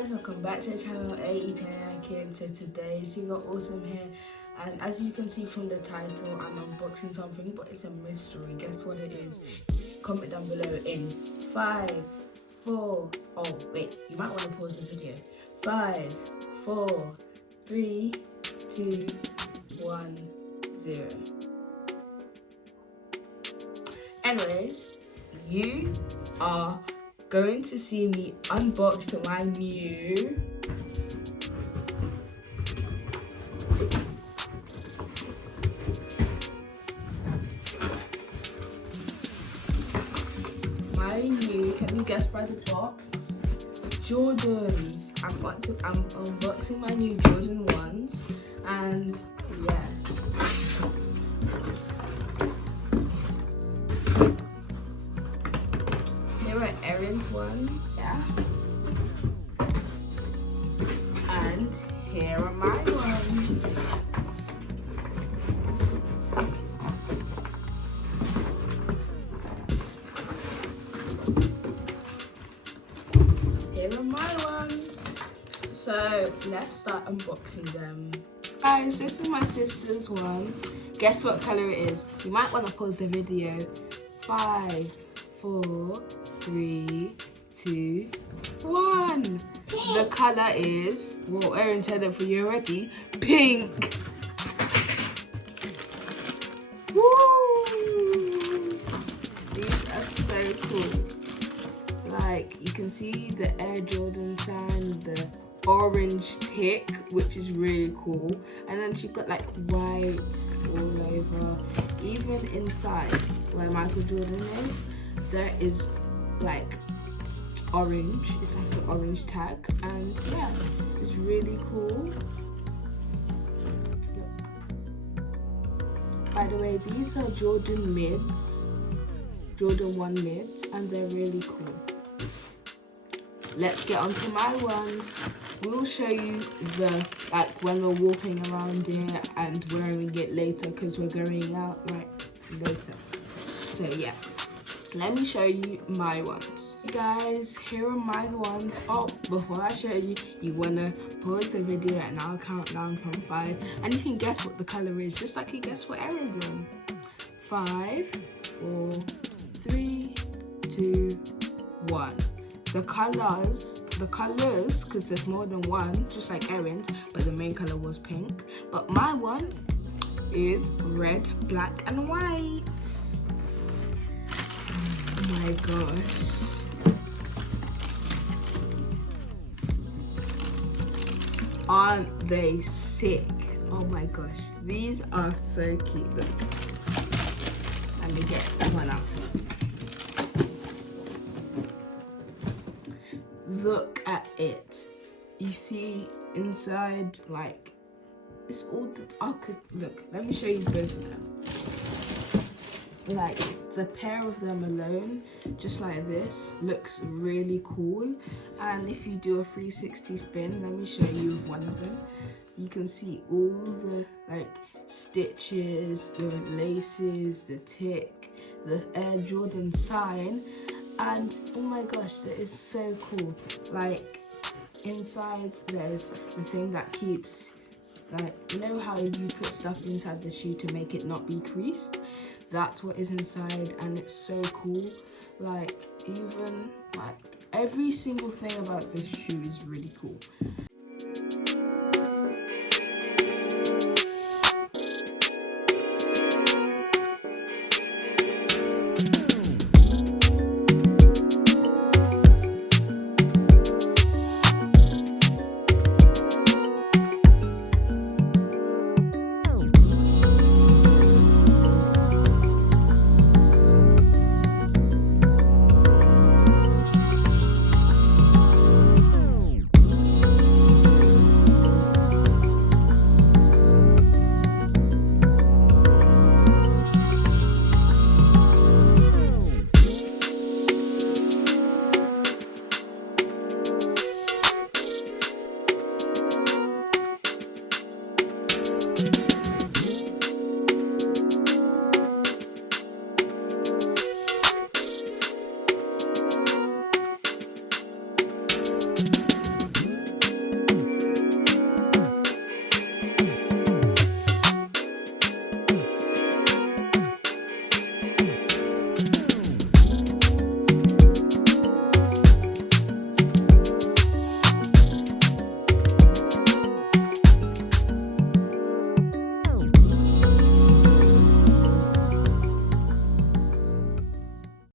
guys, welcome back to the channel AE10 Kids. So today Singer Awesome here, and as you can see from the title, I'm unboxing something, but it's a mystery. Guess what it is? Comment down below in 5, 4, oh wait, you might want to pause the video. 5, 4, 3, 2, 1, 0. Anyways, you are going to see me unbox my new can you guess by the box? Jordans. I'm unboxing my new Jordan 1s, and yeah. Here are Erin's ones, yeah. And here are my ones. Here are my ones. So let's start unboxing them. Guys, this is my sister's one. Guess what color it is? You might want to pause the video. 5, 4, 3, 2, 1. The color is, well, Erin said it for you already, pink. Woo! These are so cool. Like, you can see the Air Jordan sign, the orange tick, which is really cool. And then she's got like white all over. Even inside where Michael Jordan is, there is like orange. It's like an orange tag, and yeah, it's really cool. Look. By the way, these are Jordan mids, Jordan 1 mids, and they're really cool. Let's get on to my ones. We'll show you the, like, when we're walking around here and wearing it later, because we're going out right later. So yeah, let me show you my ones. Hey guys, here are my ones. Oh, before I show you, you wanna pause the video and I'll count down from 5, and you can guess what the color is, just like you guessed what Erin's in. 5, 4, 3, 2, 1. The colors, because there's more than one, just like Erin's, but the main color was pink. But my one is red, black, and white. Oh my gosh. Aren't they sick? Oh my gosh, these are so cute. Look. Let me get that one out. Look at it. You see inside, like, it's all look, let me show you both of them. Like, the pair of them alone, just like this, looks really cool. And if you do a 360 spin, let me show you one of them. You can see all the like stitches, the laces, the tick, the Air Jordan sign. And oh my gosh, that is so cool. Like, inside there's the thing that keeps, like, you know how you put stuff inside the shoe to make it not be creased? That's what is inside, and it's so cool. Like, even like every single thing about this shoe is really cool.